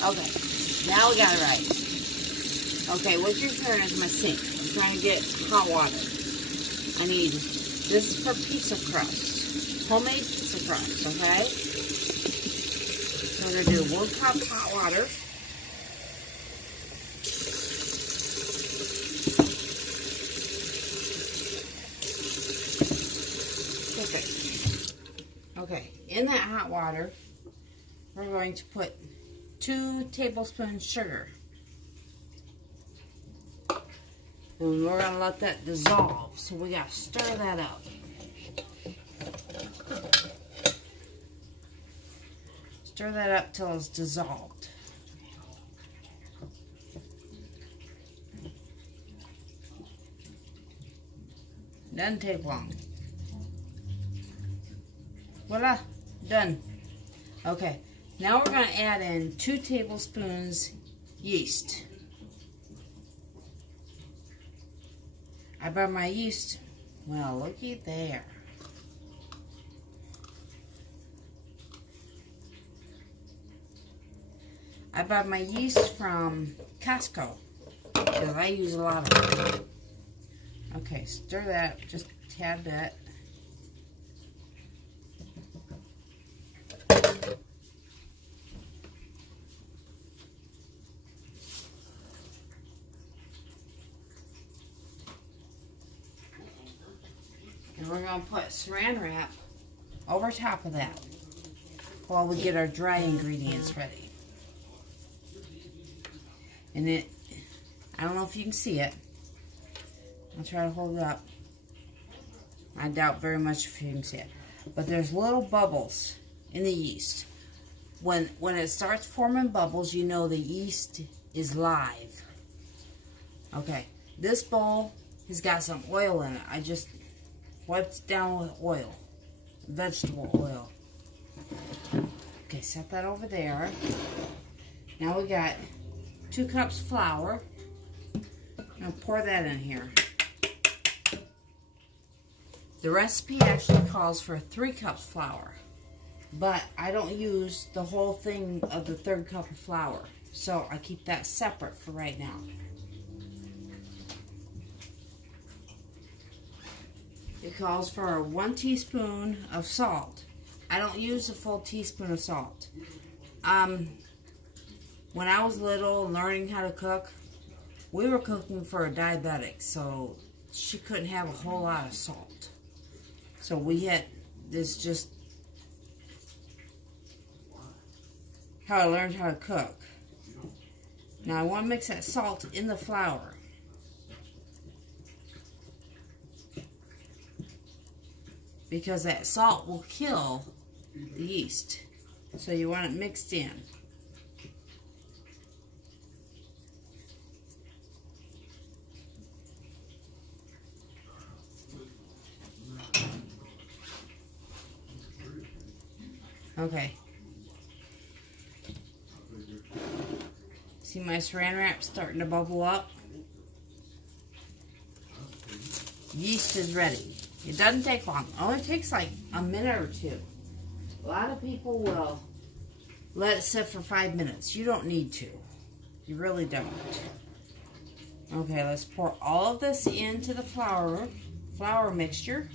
Okay, now we got it right. Okay, what you're hearing is my sink. I'm trying to get hot water. I need, this is for pizza crust. Homemade pizza crust, okay? So we're going to do 1 cup hot water. Perfect. Okay, in that hot water, we're going to put 2 tablespoons sugar. And we're going to let that dissolve. So we got to stir that up. Stir that up till it's dissolved. Doesn't take long. Voila, done. Okay, now we're going to add in 2 tablespoons yeast. I brought my yeast. Well, looky there. I bought my yeast from Costco because I use a lot of it. Okay, stir that, just a tad bit. And we're going to put saran wrap over top of that while we get our dry ingredients ready. And it, I don't know if you can see it. I'll try to hold it up. I doubt very much if you can see it. But there's little bubbles in the yeast. When it starts forming bubbles, you know the yeast is live. Okay, this bowl has got some oil in it. I just wiped it down with oil, vegetable oil. Okay, set that over there. Now we got 2 cups flour. Now pour that in here. The recipe actually calls for 3 cups flour, but I don't use the whole thing of the 3rd cup of flour, so I keep that separate for right now. It calls for 1 teaspoon of salt. I don't use a full teaspoon of salt. When I was little and learning how to cook, we were cooking for a diabetic, so she couldn't have a whole lot of salt. So we had this, just how I learned how to cook. Now I want to mix that salt in the flour. Because that salt will kill the yeast. So you want it mixed in. Okay. See my saran wrap starting to bubble up? Yeast is ready. It doesn't take long. It only takes like a minute or 2. A lot of people will let it sit for 5 minutes. You don't need to. You really don't. Okay, let's pour all of this into the flour mixture.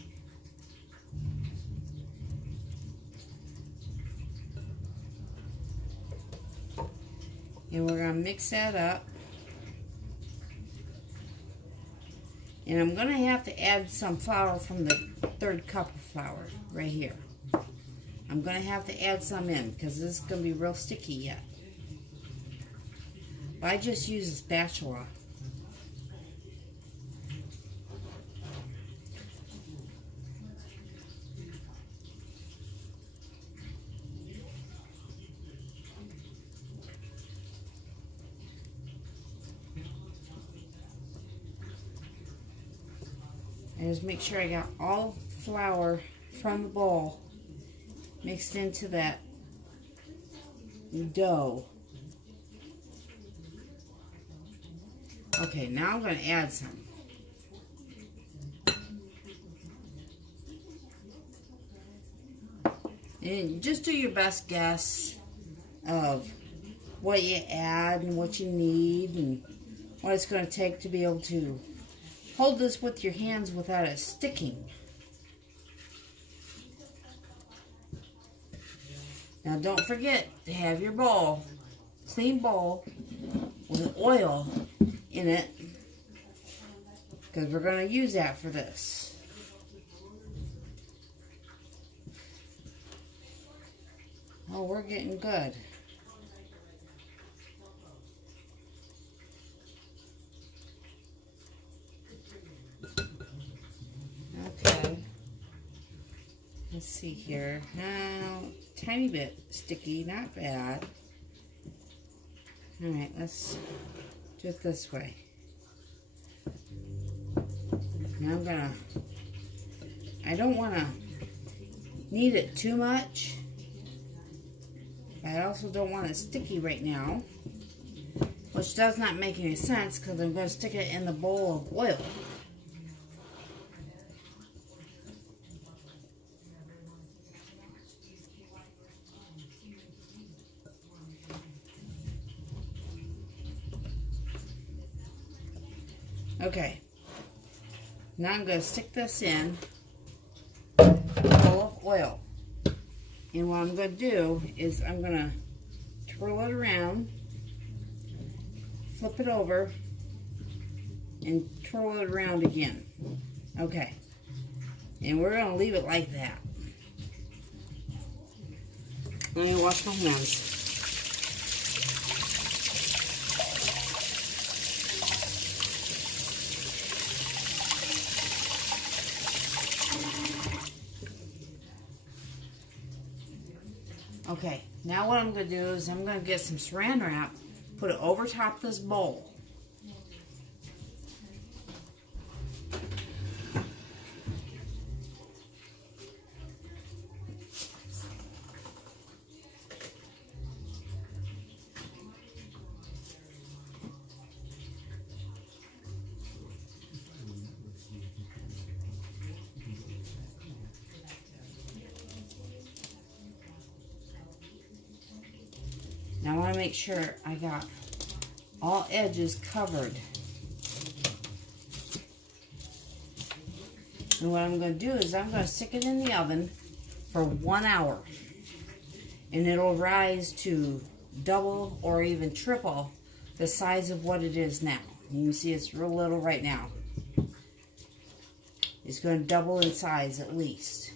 And we're going to mix that up. And I'm going to have to add some flour from the 3rd cup of flour right here. I'm going to have to add some in because this is going to be real sticky yet. But I just use a spatula. And just make sure I got all flour from the bowl mixed into that dough. Okay, now I'm going to add some. And just do your best guess of what you add and what you need and what it's going to take to be able to hold this with your hands without it sticking. Now don't forget to have your bowl, clean bowl with oil in it, because we're going to use that for this. Oh, we're getting good. Okay. Let's see here. Now, tiny bit sticky, not bad. Alright, let's do it this way. Now I don't want to knead it too much. I also don't want it sticky right now, which does not make any sense because I'm going to stick it in the bowl of oil. Okay, now I'm going to stick this in a bowl of oil. And what I'm going to do is I'm going to twirl it around, flip it over, and twirl it around again. Okay, and we're going to leave it like that. Let me wash my hands. Okay, now what I'm going to do is I'm going to get some saran wrap, put it over top this bowl. Now I want to make sure I got all edges covered. And what I'm going to do is I'm going to stick it in the oven for 1 hour. And it'll rise to double or even triple the size of what it is now. You can see it's real little right now. It's going to double in size at least.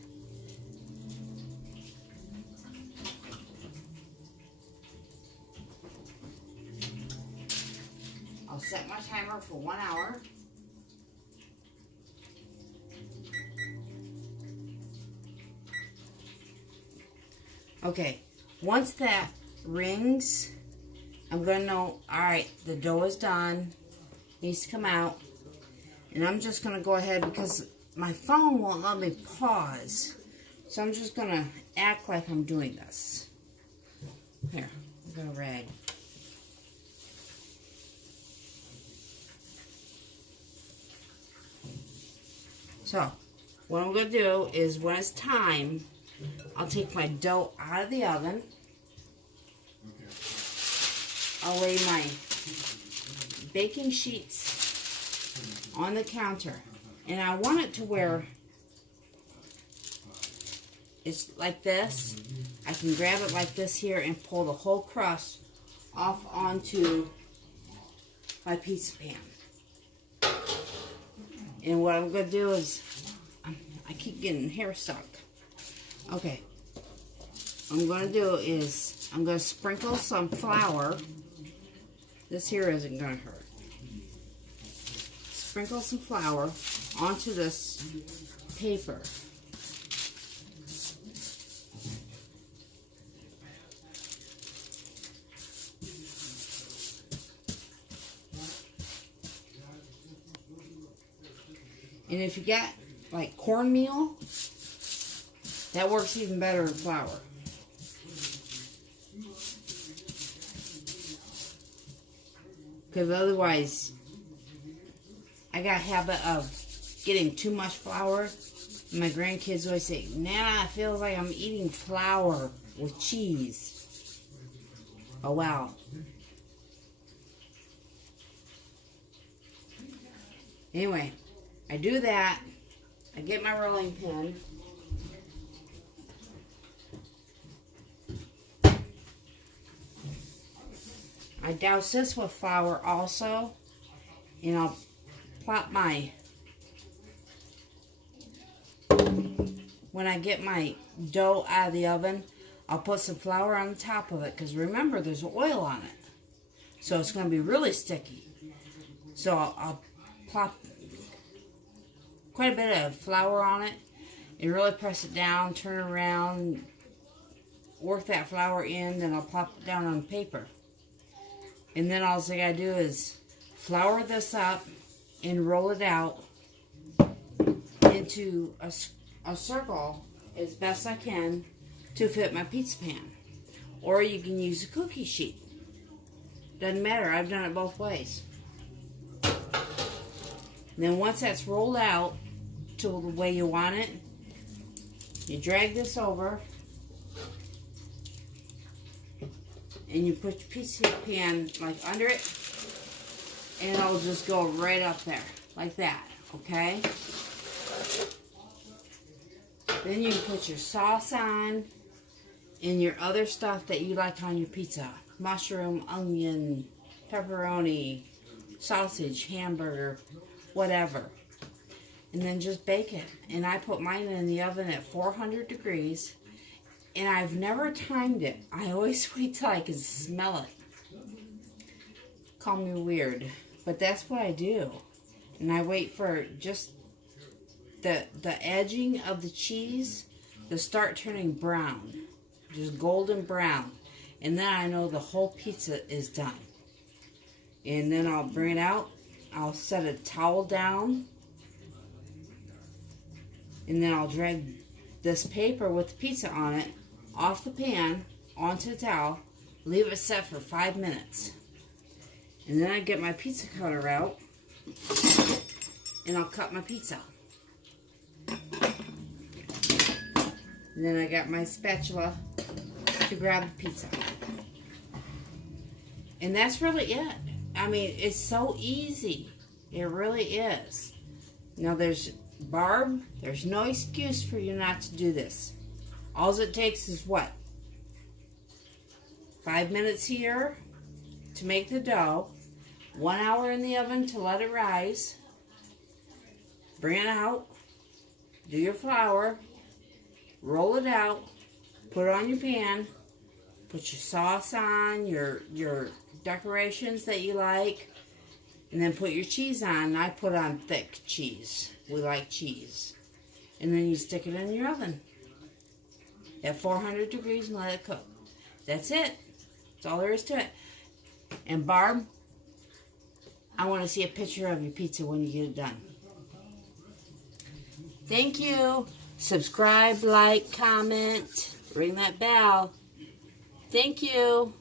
I'll set my timer for 1 hour. Okay, once that rings, I'm going to know, alright, the dough is done, needs to come out, and I'm just going to go ahead because my phone won't let me pause, so I'm just going to act like I'm doing this. Here, I've got a rag. So, what I'm going to do is when it's time, I'll take my dough out of the oven. I'll lay my baking sheets on the counter. And I want it to where it's like this. I can grab it like this here and pull the whole crust off onto my pizza pan. And what I'm going to do is, I keep getting hair stuck. Okay. What I'm going to do is, I'm going to sprinkle some flour. This here isn't going to hurt. Sprinkle some flour onto this paper. And if you got like cornmeal, that works even better than flour. Because otherwise, I got a habit of getting too much flour. And my grandkids always say, "Nah, it feels like I'm eating flour with cheese." Oh, wow. Anyway, I do that. I get my rolling pin. I douse this with flour also. And I'll plop when I get my dough out of the oven, I'll put some flour on the top of it. Because remember, there's oil on it. So it's going to be really sticky. So I'll plop quite a bit of flour on it. And really press it down, turn it around, work that flour in, then I'll plop it down on paper. And then all I gotta do is flour this up and roll it out into a circle as best I can to fit my pizza pan. Or you can use a cookie sheet. Doesn't matter, I've done it both ways. And then once that's rolled out to the way you want it, you drag this over and you put your pizza pan like under it, and it'll just go right up there like that, okay? Then you can put your sauce on and your other stuff that you like on your pizza. Mushroom, onion, pepperoni, sausage, hamburger, whatever. And then just bake it. And I put mine in the oven at 400 degrees. And I've never timed it. I always wait till I can smell it. Call me weird. But that's what I do. And I wait for just the edging of the cheese to start turning brown. Just golden brown. And then I know the whole pizza is done. And then I'll bring it out. I'll set a towel down. And then I'll drag this paper with the pizza on it off the pan onto the towel. Leave it set for 5 minutes. And then I get my pizza cutter out. And I'll cut my pizza. And then I got my spatula to grab the pizza. And that's really it. I mean, it's so easy. It really is. Now Barb, there's no excuse for you not to do this. All it takes is what? 5 minutes here to make the dough. 1 hour in the oven to let it rise. Bring it out. Do your flour. Roll it out. Put it on your pan. Put your sauce on, your decorations that you like. And then put your cheese on. I put on thick cheese. We like cheese. And then you stick it in your oven at 400 degrees and let it cook. That's it. That's all there is to it. And Barb, I want to see a picture of your pizza when you get it done. Thank you. Subscribe, like, comment, ring that bell. Thank you.